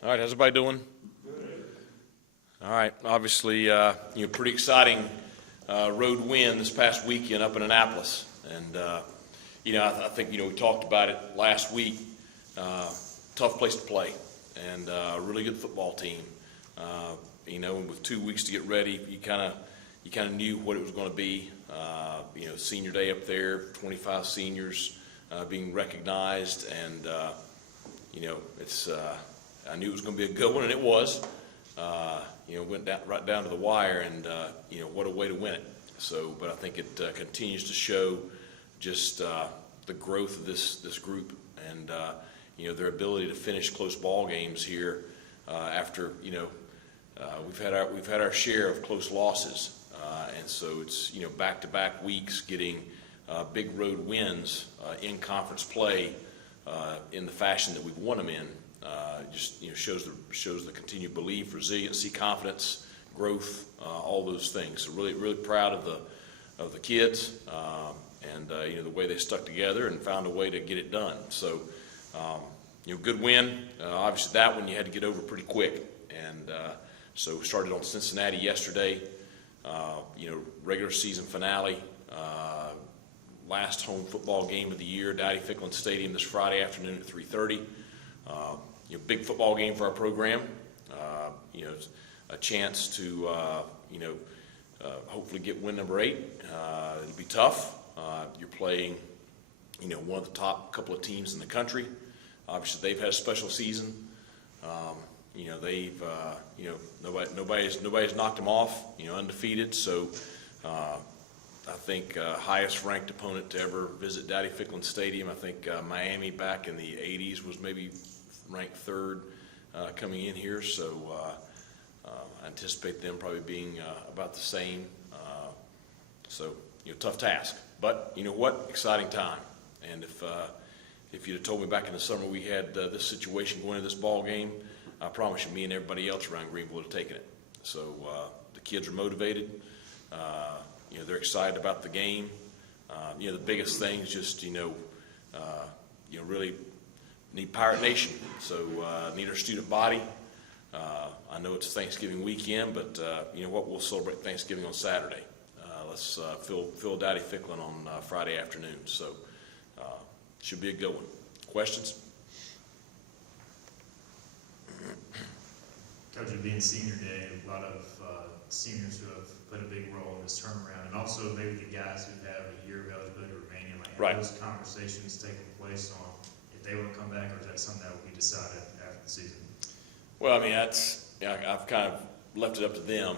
All right, how's everybody doing? Good. All right, obviously, pretty exciting road win this past weekend up in Annapolis. And, I think, we talked about it last week. Tough place to play and a really good football team. With 2 weeks to get ready, you kind of knew what it was going to be. Senior day up there, 25 seniors being recognized, and I knew it was going to be a good one, and it was. Went right down to the wire, and what a way to win it. So, but I think it continues to show just the growth of this group, and their ability to finish close ball games here after we've had our share of close losses, and so it's back-to-back weeks getting big road wins in conference play in the fashion that we've won them in. Just shows the continued belief, resiliency, confidence, growth, all those things. So really proud of the kids and the way they stuck together and found a way to get it done. So good win. Obviously that one you had to get over pretty quick, and so we started on Cincinnati yesterday. Regular season finale. Last home football game of the year, Dowdy-Ficklin Stadium this Friday afternoon at 3:30. Big football game for our program. A chance to hopefully get win number 8. It'll be tough. You're playing one of the top couple of teams in the country. Obviously they've had a special season. They've nobody's knocked them off. Undefeated. So I think highest ranked opponent to ever visit Dowdy-Ficklin Stadium. I think Miami back in the 80s was maybe ranked 3rd coming in here. So I anticipate them probably being about the same. So tough task. But you know what? Exciting time. And if you'd have told me back in the summer we had this situation going into this ball game, I promise you, me and everybody else around Greenville would have taken it. So the kids are motivated. They're excited about the game. The biggest thing is just really need Pirate Nation. So need our student body. I know it's Thanksgiving weekend, but we'll celebrate Thanksgiving on Saturday. Let's fill Dowdy-Ficklin on Friday afternoon. So should be a good one. Questions? Coach, it being senior day, a lot of seniors who have played a big role in this turnaround, and also maybe the guys who have a year of eligibility remaining. Have those conversations taking place on if they want to come back, or is that something that will be decided after the season? Well, I've kind of left it up to them.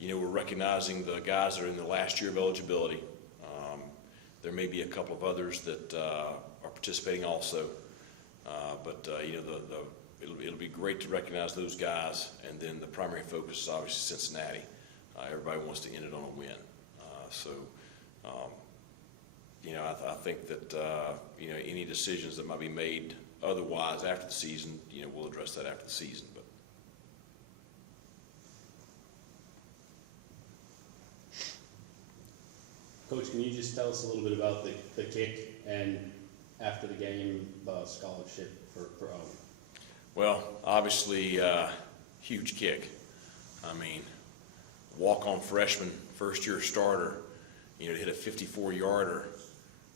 We're recognizing the guys that are in the last year of eligibility. There may be a couple of others that are participating also, but it'll be great to recognize those guys, and then the primary focus is obviously Cincinnati. Everybody wants to end it on a win. I think that any decisions that might be made otherwise after the season, we'll address that after the season. But Coach, can you just tell us a little bit about the kick and after the game scholarship for Owen? Well, obviously, huge kick. Walk-on freshman, first-year starter, to hit a 54-yarder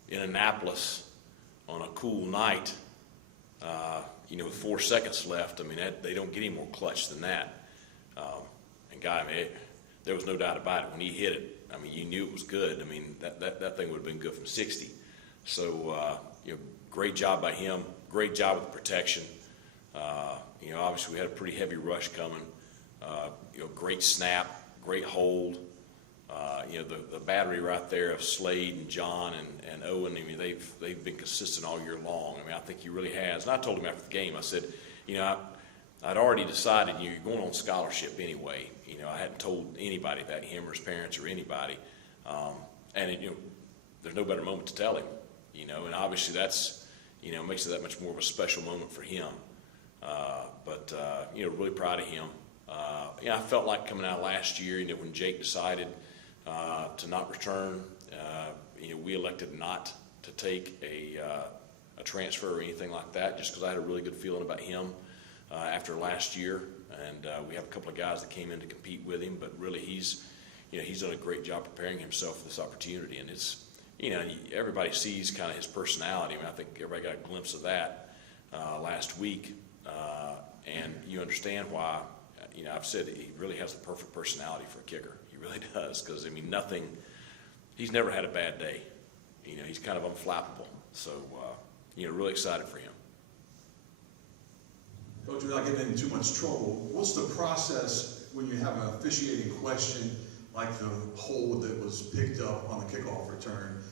in Annapolis on a cool night, with 4 seconds left. They don't get any more clutch than that. There was no doubt about it. When he hit it, you knew it was good. That thing would have been good from 60. So, great job by him. Great job with the protection. Obviously we had a pretty heavy rush coming. Great snap, great hold. The battery right there of Slade and John and Owen. They've been consistent all year long. I think he really has. And I told him after the game, I said, I'd already decided you're going on scholarship anyway. I hadn't told anybody that, him or his parents or anybody. There's no better moment to tell him. And obviously that's makes it that much more of a special moment for him. But really proud of him. I felt like coming out last year, when Jake decided to not return, we elected not to take a transfer or anything like that, just because I had a really good feeling about him. after last year, and we have a couple of guys that came in to compete with him, but really he's done a great job preparing himself for this opportunity, and it's, everybody sees kind of his personality. I mean, I think everybody got a glimpse of that last week, and you understand why. I've said that he really has the perfect personality for a kicker. He really does, because, I mean, he's never had a bad day. He's kind of unflappable. So, really excited for him. Coach, without getting into too much trouble, what's the process when you have an officiating question like the hold that was picked up on the kickoff return,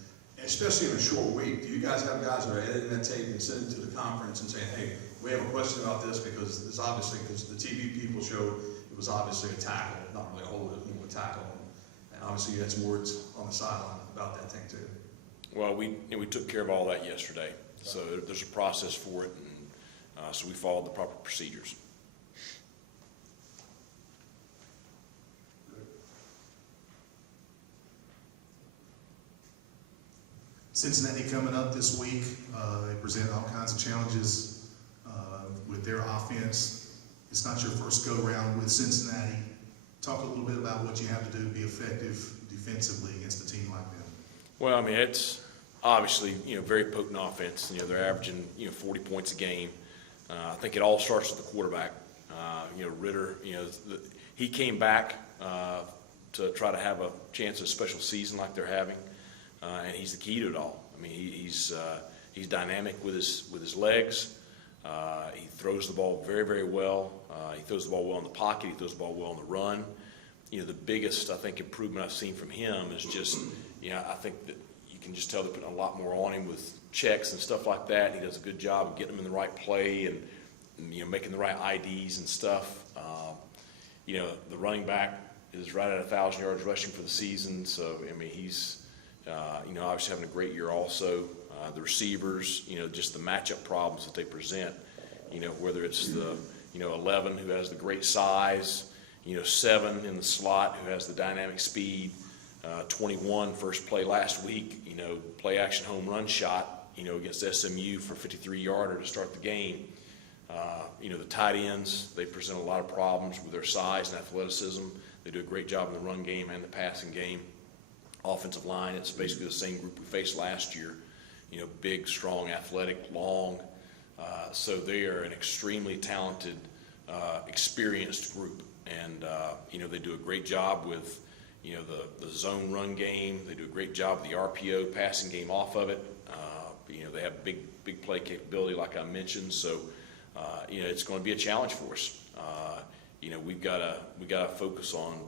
especially in a short week? Do you guys have guys that are editing that tape and sending it to the conference and saying, hey, we have a question about this because the TV people showed it was obviously a tackle, not really a hold, it was more a tackle. And obviously you had some words on the sideline about that thing too. Well, we took care of all that yesterday. So there's a process for it, and so we followed the proper procedures. Cincinnati coming up this week. They present all kinds of challenges with their offense. It's not your first go-round with Cincinnati. Talk a little bit about what you have to do to be effective defensively against a team like them. Well, I mean, it's obviously, very potent offense. They're averaging, 40 points a game. I think it all starts with the quarterback. Ritter, he came back to try to have a chance at a special season like they're having, and he's the key to it all. I mean, he's dynamic with his legs. He throws the ball very, very well. He throws the ball well in the pocket. He throws the ball well on the run. The biggest, I think, improvement I've seen from him is just, I think that you can just tell they're putting a lot more on him with checks and stuff like that. He does a good job of getting him in the right play and making the right IDs and stuff. The running back is right at 1,000 yards rushing for the season. So, I mean, he's, obviously having a great year also. The receivers, just the matchup problems that they present, whether it's the, 11 who has the great size, 7 in the slot who has the dynamic speed, 21 first play last week, play action home run shot, against SMU for 53-yarder to start the game. The tight ends, they present a lot of problems with their size and athleticism. They do a great job in the run game and the passing game. Offensive line, it's basically the same group we faced last year. Big, strong, athletic, long. So they are an extremely talented, experienced group. And, they do a great job with, the zone run game. They do a great job with the RPO passing game off of it. They have big play capability, like I mentioned. So, it's going to be a challenge for us. We've got to focus on,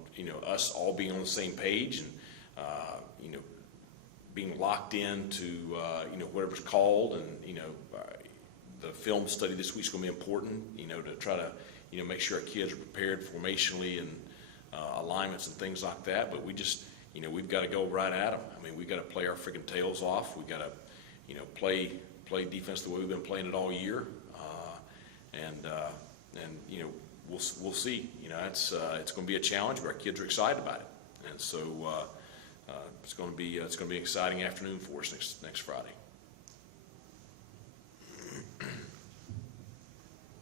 us all being on the same page and, being locked into, whatever's called, and, the film study this week's going to be important, to try to, make sure our kids are prepared formationally and alignments and things like that. But we just, we've got to go right at them. I mean, we've got to play our freaking tails off. We've got to, play defense the way we've been playing it all year. And we'll see. It's going to be a challenge, but our kids are excited about it. And so it's going to be an exciting afternoon for us next Friday.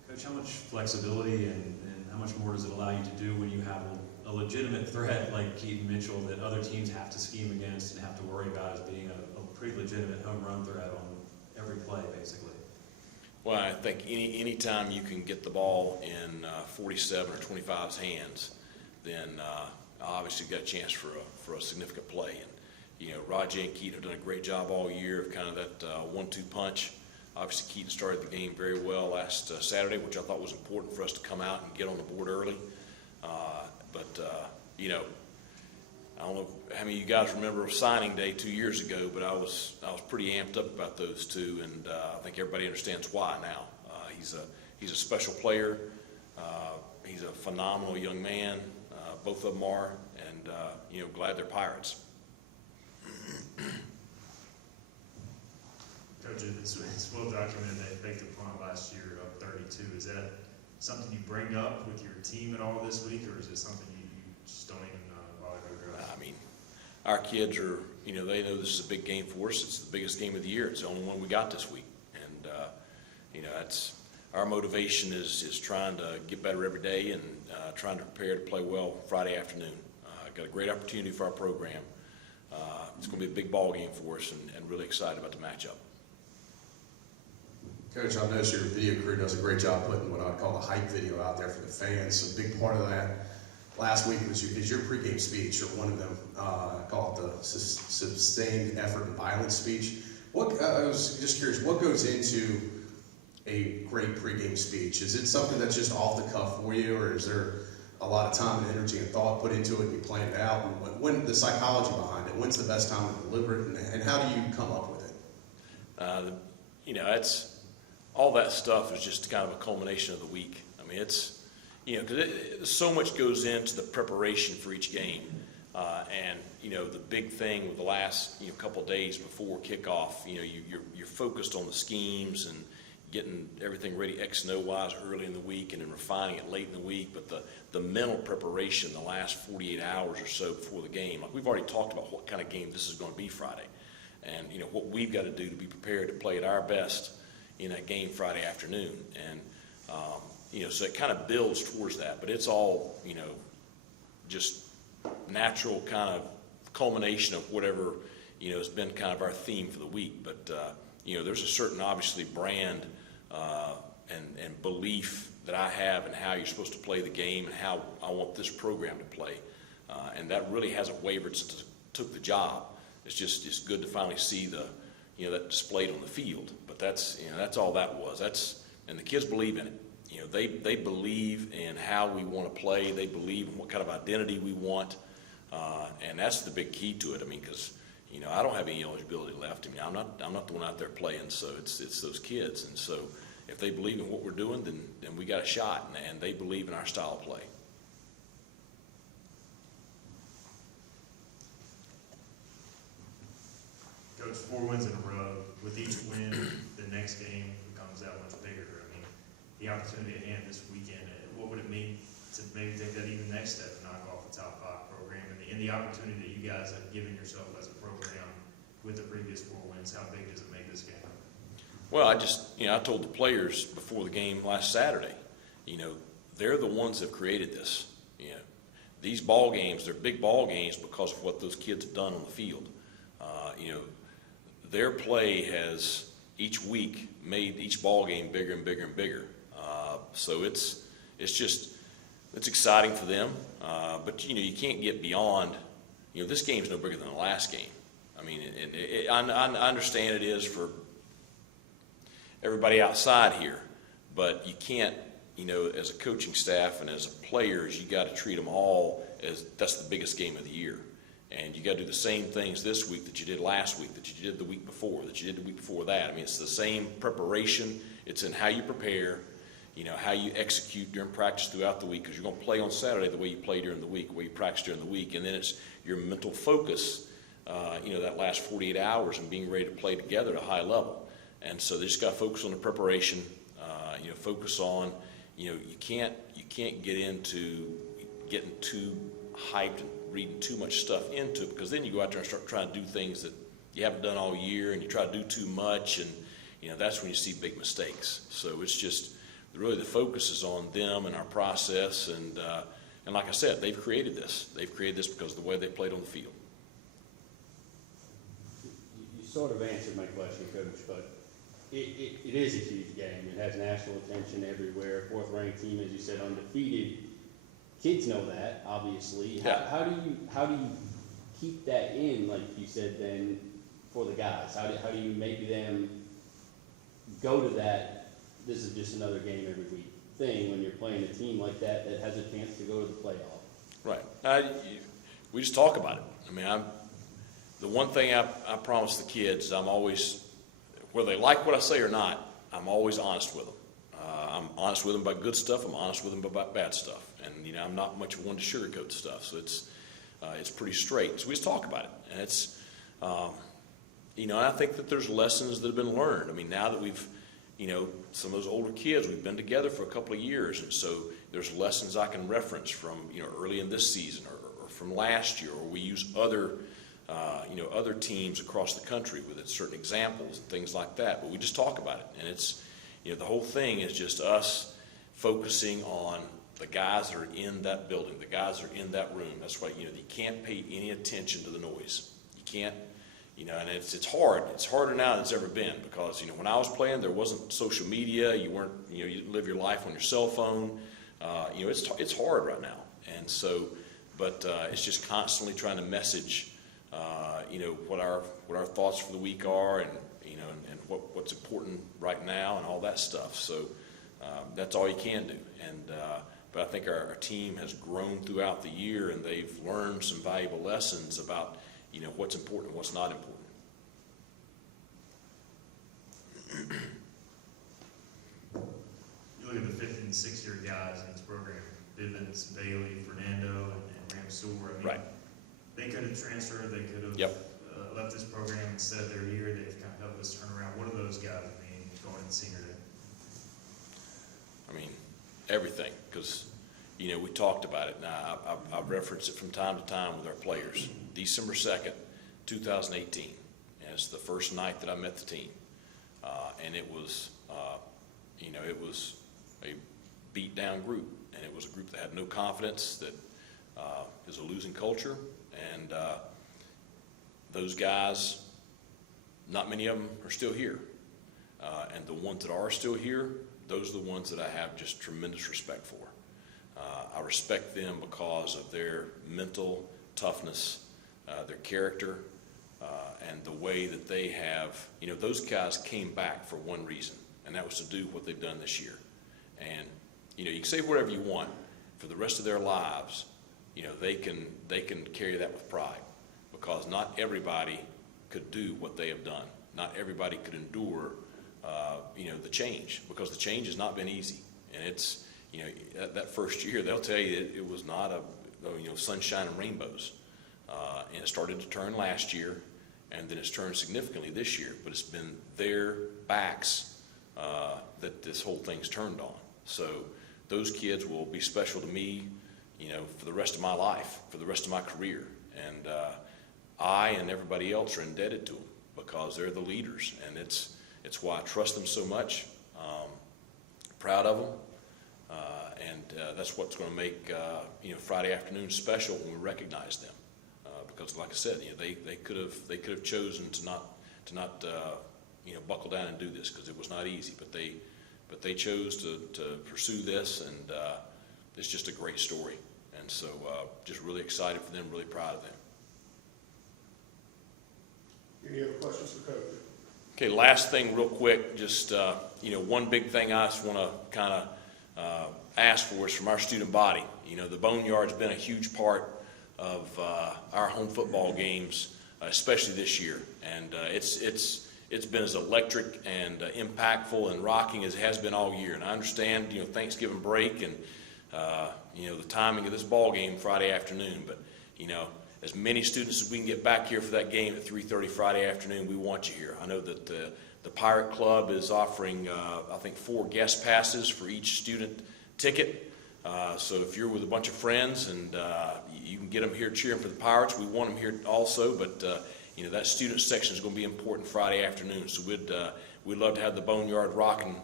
Coach, how much flexibility and how much more does it allow you to do when you have a legitimate threat like Keaton Mitchell that other teams have to scheme against and have to worry about as being a pretty legitimate home run threat on every play, basically? Well, I think any time you can get the ball in 47 or 25's hands, then obviously you've got a chance for a significant play. And Rajay and Keaton have done a great job all year of kind of that 1-2 punch. Obviously, Keaton started the game very well last Saturday, which I thought was important for us to come out and get on the board early. I don't know how many of you guys remember signing day 2 years ago, but I was pretty amped up about those two, and I think everybody understands why now. He's a special player. He's a phenomenal young man. Both of them are, and glad they're Pirates. Coach, it's well documented they faked a punt last year up 32. Is that something you bring up with your team at all this week, or is it something you just don't even bother to address? I mean, our kids are, they know this is a big game for us. It's the biggest game of the year. It's the only one we got this week. And, our motivation is trying to get better every day and trying to prepare to play well Friday afternoon. Got a great opportunity for our program. It's going to be a big ball game for us, and really excited about the matchup. Coach, I've noticed your video crew does a great job putting what I'd call the hype video out there for the fans. A big part of that last week is your pregame speech, or one of them. I call it the sustained effort and violence speech. I was just curious, what goes into a great pregame speech? Is it something that's just off the cuff for you, or is there a lot of time and energy and thought put into it and you plan it out? And when the psychology behind it, when's the best time to deliver it, and how do you come up with it? It's all that stuff is just kind of a culmination of the week. I mean, it's, because so much goes into the preparation for each game. And the big thing with the last couple of days before kickoff, you're focused on the schemes and getting everything ready X and O wise early in the week, and then refining it late in the week. But the mental preparation the last 48 hours or so before the game, like we've already talked about what kind of game this is going to be Friday, and what we've got to do to be prepared to play at our best in that game Friday afternoon. And so it kind of builds towards that, but it's all just natural kind of culmination of whatever has been kind of our theme for the week. But there's a certain obviously brand and belief that I have in how you're supposed to play the game and how I want this program to play, and that really hasn't wavered since I took the job. It's good to finally see that displayed on the field. But that's all that was. And the kids believe in it. They believe in how we want to play. They believe in what kind of identity we want, and that's the big key to it. I mean, because I don't have any eligibility left. I mean, I'm not the one out there playing, so it's those kids. And so if they believe in what we're doing, then we got a shot, and they believe in our style of play. Coach, 4 wins in a row. With each win, the next game becomes that much bigger. I mean, the opportunity at hand this weekend, what would it mean to maybe take that even next step and knock off the top 5 program? And the opportunity that you guys have given yourself as a program with the previous 4 wins, how big does it make this game? Well, I told the players before the game last Saturday, they're the ones that created this. These ball games, they're big ball games because of what those kids have done on the field. Their play has each week made each ball game bigger and bigger and bigger. So it's exciting for them. But you can't get beyond. This game's no bigger than the last game. I mean, I understand it is for everybody outside here, but you can't. As a coaching staff and as players, you got to treat them all as that's the biggest game of the year. And you got to do the same things this week that you did last week, that you did the week before, that you did the week before that. I mean, it's the same preparation. It's in how you prepare, how you execute during practice throughout the week, because you're going to play on Saturday the way you play during the week, the way you practice during the week. And then it's your mental focus, that last 48 hours and being ready to play together at a high level. And so they just got to focus on the preparation, focus on, you can't get into getting too hyped and reading too much stuff into it, because then you go out there and start trying to do things that you haven't done all year, and you try to do too much, and that's when you see big mistakes. So it's just really the focus is on them and our process, and like I said, they've created this. They've created this because of the way they played on the field. You sort of answered my question, Coach, but it is a huge game. It has national attention everywhere. 4th-ranked team, as you said, undefeated. Kids know that, obviously. Yeah. How do you keep that in, like you said, then, for the guys? How do you make them go to that, this is just another game every week thing, when you're playing a team like that has a chance to go to the playoff? Right. We just talk about it. I mean, the one thing I promise the kids is I'm always, whether they like what I say or not, I'm always honest with them. I'm honest with them about good stuff. I'm honest with them about bad stuff. And, I'm not much of one to sugarcoat stuff. So it's pretty straight. So we just talk about it. And it's, and I think that there's lessons that have been learned. I mean, now that we've, some of those older kids, we've been together for a couple of years. And so there's lessons I can reference from, early in this season or from last year, or we use other teams across the country with certain examples and things like that. But we just talk about it. And it's, the whole thing is just us focusing on the guys that are in that building, the guys that are in that room. That's why, you can't pay any attention to the noise. You can't, and it's hard. It's harder now than it's ever been because, when I was playing, there wasn't social media. You weren't, you didn't live your life on your cell phone. It's hard right now. And so, but it's just constantly trying to message, what our thoughts for the week are and, and what's important right now and all that stuff. So that's all you can do. And, but I think our team has grown throughout the year, and they've learned some valuable lessons about, what's important and what's not important. You look at the 5th and 6th year guys in this program, Bivens, Bailey, Fernando, and Ramsour. I mean, Right. They could have transferred, they could have Yep. left this program instead of their year. They've kind of helped us turn around. What do those guys mean going into senior day? I mean, everything, because, we talked about it. Now, I've referenced it from time to time with our players. December 2nd, 2018, and it's the first night that I met the team. And it was, it was a beat-down group, and it was a group that had no confidence, that is a losing culture, and those guys, not many of them are still here. And the ones that are still here, those are the ones that I have just tremendous respect for. I respect them because of their mental toughness, their character, and the way that they have, those guys came back for one reason, and that was to do what they've done this year. And, you can say whatever you want. For the rest of their lives, they can carry that with pride, because not everybody could do what they have done. Not everybody could endure, the change, because the change has not been easy. And it's, that first year, they'll tell you it was not sunshine and rainbows. And it started to turn last year, and then it's turned significantly this year. But it's been their backs that this whole thing's turned on. So those kids will be special to me, for the rest of my life, for the rest of my career. And I and everybody else are indebted to them because they're the leaders, and it's why I trust them so much. Proud of them, and that's what's going to make Friday afternoon special when we recognize them. Because, like I said, they could have chosen to not buckle down and do this, because it was not easy. But they chose to pursue this, and it's just a great story. And so, just really excited for them, really proud of them. Any other questions for Coach? Okay, last thing real quick, just, one big thing I just want to kind of ask for is from our student body. The Boneyard's been a huge part of our home football games, especially this year. And it's been as electric and impactful and rocking as it has been all year. And I understand, Thanksgiving break and, the timing of this ball game Friday afternoon. But, as many students as we can get back here for that game at 3:30 Friday afternoon, we want you here. I know that the Pirate Club is offering, I think, 4 guest passes for each student ticket. So if you're with a bunch of friends and you can get them here cheering for the Pirates, we want them here also. But that student section is going to be important Friday afternoon. So we'd love to have the Boneyard rocking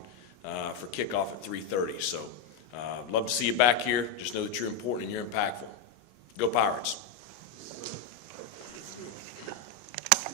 for kickoff at 3:30. So love to see you back here. Just know that you're important and you're impactful. Go Pirates.